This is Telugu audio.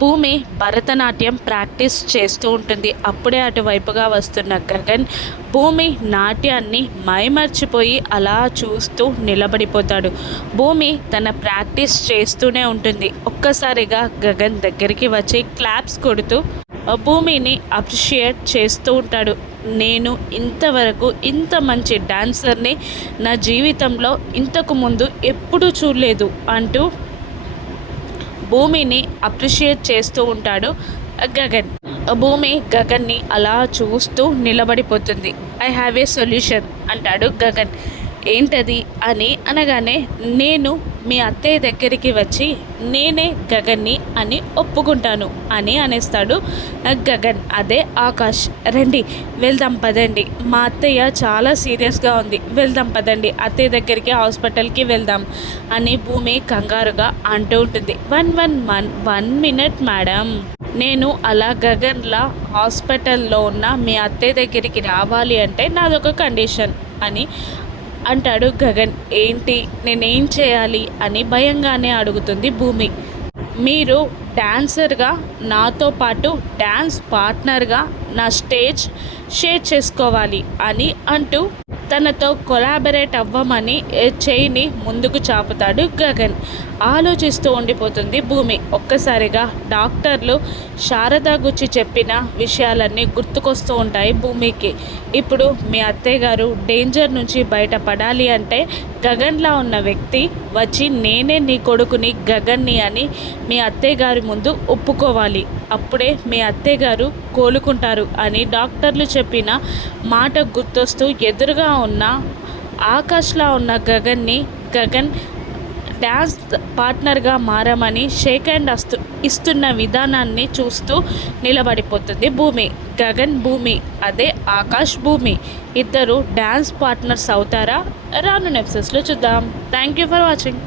భూమి భరతనాట్యం ప్రాక్టీస్ చేస్తూ ఉంటుంది. అప్పుడే అటువైపుగా వస్తున్న గగన్ భూమి నాట్యాన్ని మైమర్చిపోయి అలా చూస్తూ నిలబడిపోతాడు. భూమి తన ప్రాక్టీస్ చేస్తూనే ఉంటుంది. ఒక్కసారిగా గగన్ దగ్గరికి వచ్చి క్లాప్స్ కొడుతూ భూమిని అప్రిషియేట్ చేస్తూ ఉంటాడు. నేను ఇంతవరకు ఇంత మంచి డాన్సర్ని నా జీవితంలో ఇంతకు ముందు ఎప్పుడూ చూడలేదు అంటూ భూమిని అప్రిషియేట్ చేస్తూ ఉంటాడు గగన్. భూమి గగన్ని అలా చూస్తూ నిలబడిపోతుంది. ఐ హ్యావ్ ఏ సొల్యూషన్ అంటాడు గగన్. ఏంటది అని అనగానే, నేను మీ అత్తయ్య దగ్గరికి వచ్చి నేనే గగన్ని అని ఒప్పుకుంటాను అని అనేస్తాడు గగన్. అదే ఆకాష్, రండి వెళ్దాం పదండి, మా అత్తయ్య చాలా సీరియస్గా ఉంది, వెళ్దాం పదండి, అత్తయ్య దగ్గరికి హాస్పిటల్కి వెళ్దాం అని భూమి కంగారుగా అంటూ ఉంటుంది. వన్ మినిట్ మేడం, నేను అలా గగన్లా హాస్పిటల్లో ఉన్న మీ అత్తయ్య దగ్గరికి రావాలి అంటే నాదొక కండిషన్ అని అంటాడు గగన్. ఏంటి, నేనేం చేయాలి అని భయంగానే అడుగుతుంది భూమి. మీరు డాన్సర్గా నాతో పాటు డ్యాన్స్ పార్ట్నర్గా నా స్టేజ్ షేర్ చేసుకోవాలి అని అంటూ తనతో కొలాబరేట్ అవ్వమని చేయిని ముందుకు చాపుతాడు గగన్. ఆలోచిస్తూ ఉండిపోతుంది భూమి. ఒక్కసారిగా డాక్టర్లు శారద గురించి చెప్పిన విషయాలన్నీ గుర్తుకొస్తూ ఉంటాయి భూమికి. ఇప్పుడు మీ అత్తయ్య గారు డేంజర్ నుంచి బయటపడాలి అంటే గగన్లా ఉన్న వ్యక్తి వచ్చి నేనే నీ కొడుకుని గగన్ని అని మీ అత్తయ్య గారి ముందు ఒప్పుకోవాలి, అప్పుడే మీ అత్తయ్య గారు కోలుకుంటారు అని డాక్టర్లు చెప్పిన మాట గుర్తొస్తూ ఎదురుగా ఉన్న ఆకాష్లా ఉన్న గగన్ డ్యాన్స్ పార్ట్నర్గా మారమని షేక్ హ్యాండ్ ఇస్తున్న విధానాన్ని చూస్తూ నిలబడిపోతుంది భూమి. గగన్ భూమి, అదే ఆకాష్ భూమి ఇద్దరు డ్యాన్స్ పార్ట్నర్స్ అవుతారా? రాను ఎపిసోడ్స్లో చూద్దాం. Thank you for watching.